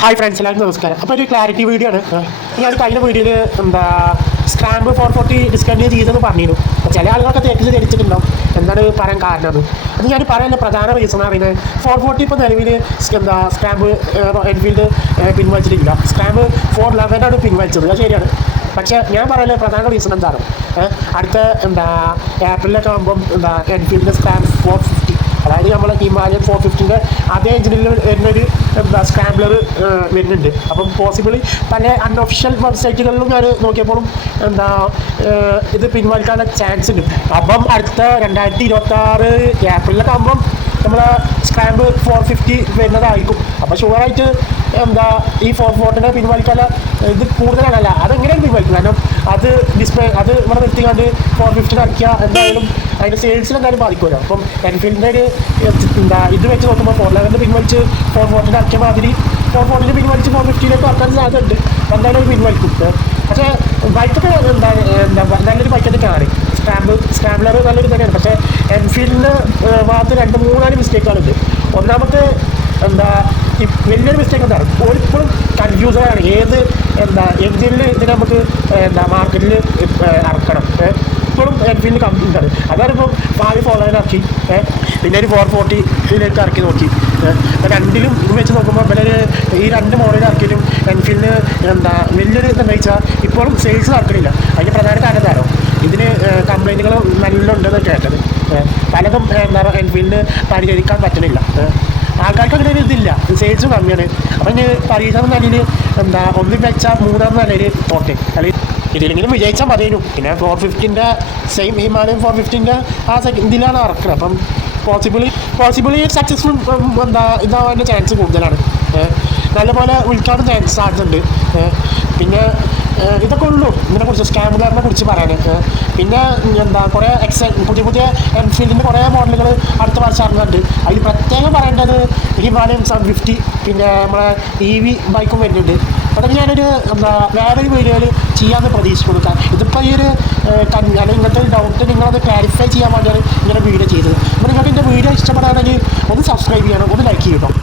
Hi friends, എല്ലാവർക്കും നമസ്കാരം. അപ്പോൾ ഒരു ക്ലാരിറ്റി വീഡിയോ ആണ്. ഞാൻ കഴിഞ്ഞ വീഡിയോയിൽ സ്ക്രാമ്പ് 440 ഡിസ്കണ്ടിന്യൂ ചെയ്തെന്ന് പറഞ്ഞിരുന്നു. അപ്പോൾ ചില ആളുകളൊക്കെ തെറ്റിദ്ധരിച്ചിട്ടുണ്ടാവും എന്താണ് പറയാൻ കാരണം. അത് ഞാൻ പറയാനുള്ള പ്രധാന റീസൺ അറിയുന്നത് 440 ഇപ്പോൾ നിലവിൽ സ്ക്രാമ്പ് എൻഫീൽഡ് പിൻവലിച്ചിട്ടില്ല. സ്ക്രാമ്പ് 411 പിൻവലിച്ചത്. അത് ശരിയാണ്. പക്ഷേ ഞാൻ പറയുന്നത് പ്രധാന റീസൺ എന്താണ്, അടുത്ത ഏപ്രിലൊക്കെ ആകുമ്പം എൻഫീൽഡിൻ്റെ സ്ക്രാമ്പ് 450, അതായത് നമ്മൾ ഹിമാലയൻ 450ൻ്റെ അതേ എഞ്ചിനിൽ വരുന്നൊരു സ്ക്രാംബ്ലർ വരുന്നുണ്ട്. അപ്പം പോസിബിളി പല അൺഒഫീഷ്യൽ വെബ്സൈറ്റുകളിലും ഞാൻ നോക്കിയപ്പോഴും ഇത് പിൻവലിക്കാനുള്ള ചാൻസ് ഉണ്ട്. അപ്പം അടുത്ത 2026 ഏപ്രിലൊക്കെ ആകുമ്പം നമ്മൾ സ്ക്രാമ്പ് 450 വരുന്നതായിരിക്കും. അപ്പോൾ ഷുവറായിട്ട് ഈ 440 പിൻവലിക്കാനുള്ള ഇത് കൂടുതലാണല്ല, അതെങ്ങനെയാണ് പിൻവലിക്കും? കാരണം അത് ഇവിടെ നിർത്തിക്കാണ്ട് 450 ഇറക്കിയാൽ എന്തായാലും അതിൻ്റെ സെയിൽസിന് എന്തായാലും ബാധിക്കുമല്ലോ. അപ്പം എൻഫീൽഡിൻ്റെ ഒരു ഇത് വെച്ച് നോക്കുമ്പോൾ 411 പിൻവലിച്ച് 440 ഇറക്കിയ മാതിരി 440 പിൻവലിച്ച് 450 ഇറക്കാൻ സാധ്യതയുണ്ട്. എന്തായാലും അത് പിൻവലിക്കും. പക്ഷേ ബൈക്കൊക്കെ നല്ലൊരു ബൈക്ക് തന്നെയാണ്. സ്ക്രാംബ്ലർ നല്ലൊരു തന്നെയാണ്. പക്ഷേ എൻഫീൽഡിൻ്റെ ഭാഗത്ത് 2-3 മിസ്റ്റേക്കുകളുണ്ട്. ഒന്നാമത്തെ വലിയൊരു മിസ്റ്റേക്ക് എന്താണ്, ഒരിപ്പോഴും കൺഫ്യൂസറാണ് ഏത് എഞ്ചിനിൽ ഇതിനെ നമുക്ക് മാർക്കറ്റിൽ ഇറക്കണം. ഇപ്പോഴും എൻഫീൽഡ് കംപ്ലീറ്റാണ്. അതാണ് ഇപ്പം 411 ഇറക്കി, പിന്നെ ഒരു 440 ഇറക്കി നോക്കി. രണ്ടിലും വെച്ച് നോക്കുമ്പോൾ ഇവിടെ ഈ 2 മോഡൽ ഇറക്കിയിട്ടും എൻഫീൽഡിന് വലിയൊരു ഇതെന്ന് വെച്ചാൽ ഇപ്പോഴും സെയിൽസ് നടക്കണില്ല. അതിൻ്റെ പ്രധാന കാരണം എന്താണോ, ഇതിന് കംപ്ലൈൻറ്റുകൾ നല്ല ഉണ്ടെന്ന് കേട്ടത്. പലതും എൻഫീൽഡിന് പരിഹരിക്കാൻ പറ്റണില്ല. ആൾക്കാർക്ക് അങ്ങനെ ഒരു ഇതില്ല, സെയിൽസും കമ്മിയാണ്. അപ്പം ഇനി പരീക്ഷണം നിലയിൽ ഒന്നും വെച്ചാൽ 3-ാം നിലയിൽ പോട്ടെ, അല്ലെങ്കിൽ ഇതിലെങ്കിലും വിജയിച്ചാൽ മതിയും. പിന്നെ 450ൻ്റെ സെയിം ഹിമാലയൻ 450ൻ്റെ ഇതിലാണ് ഇറക്കുന്നത്. അപ്പം പോസിബിളി സക്സസ്ഫുൾ ഇതാവാൻ്റെ ചാൻസ് കൂടുതലാണ്. നല്ലപോലെ വിൽക്കാനും ചാൻസ് സാധ്യതയുണ്ട്. പിന്നെ ഇതൊക്കെ ഉള്ളൂ ഇതിനെക്കുറിച്ച്, സ്ക്രാംബ്ലറിനെ കുറിച്ച് പറയാൻ. പിന്നെ കുറേ പുതിയ എൻഫീൽഡിൻ്റെ കുറേ മോഡലുകൾ അടുത്ത വർഷം ഇറങ്ങുന്നുണ്ട്. അതിൽ പ്രത്യേകം പറയേണ്ടത് ഹിമാലയൻ 750, പിന്നെ നമ്മളെ EV ബൈക്കും വരുന്നുണ്ട്. അതൊക്കെ ഞാനൊരു വേറൊരു വീഡിയോയിൽ ചെയ്യാമെന്ന് പ്രതീക്ഷിക്കുന്നു. ഇതിപ്പോൾ ഈ ഒരു അല്ലെങ്കിൽ ഇങ്ങനത്തെ ഒരു ഡൗട്ട് നിങ്ങളത് ക്ലാരിഫൈ ചെയ്യാൻ വേണ്ടിയാണ് ഇങ്ങനെ വീഡിയോ ചെയ്തത്. അപ്പോൾ നിങ്ങൾക്ക് എൻ്റെ വീഡിയോ ഇഷ്ടപ്പെടുകയാണെങ്കിൽ ഒന്ന് സബ്സ്ക്രൈബ് ചെയ്യണം, ഒന്ന് ലൈക്ക് ചെയ്യണം.